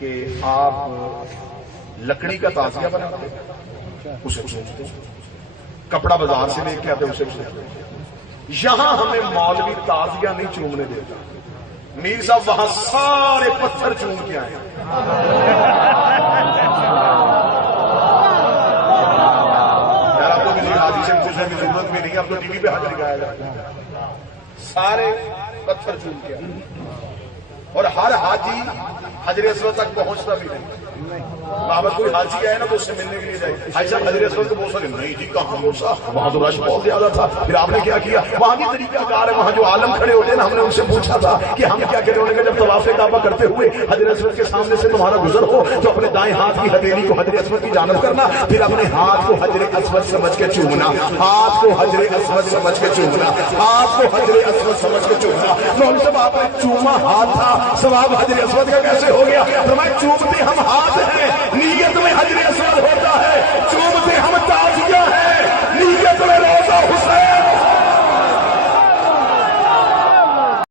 کہ آپ لکڑی کا تازیہ بناتے اسے چومتے، کپڑا بازار سے لے کے آتے اسے چومتے. یہاں ہمیں مولوی تازیہ نہیں چومنے دیتا، میر صاحب وہاں سارے پتھر چوم کے آئے. یار آپ کو کسی حاجی سے پوچھنے کی ضرورت بھی نہیں، اب تو ٹی وی پہ حج لگایا جاتا ہے، سارے پتھر چوم کے آئے. اور ہر حاجی حجر اسود تک پہنچتا بھی نہیں. بابا کوئی حاجی آئے نا تو اس سے ملنے کے لیے جائے، حاجی صاحب حجر اسود کو بہت سارے نہیں جی کہاں پہنچا، وہاں تو رش بہت زیادہ تھا. پھر آپ نے کیا کیا، وہاں بھی طریقہ کار ہے، وہاں جو عالم کھڑے ہوتے ہیں نا، ہم نے ان سے پوچھا تھا کہ ہم کیا کریں. انہوں نے کہا جب طواف کعبہ کرتے ہوئے حجر اسود کے سامنے سے تمہارا گزر ہو تو اپنے دائیں ہاتھ کی ہتھیلی کو حجر اسود کی جانب کرنا، پھر اپنے ہاتھ کو حجر اسود سمجھ کے چومنا، ہاتھ کو حجر اسود سمجھ کے چومنا، ہاتھ کو حجر اسود سمجھ کے چومنا. مولوی صاحب آپ نے چوما ہاتھ تھا، ثواب حجر اسود کا کیسے ہو گیا؟ فرمایا چومتے ہم ہاتھ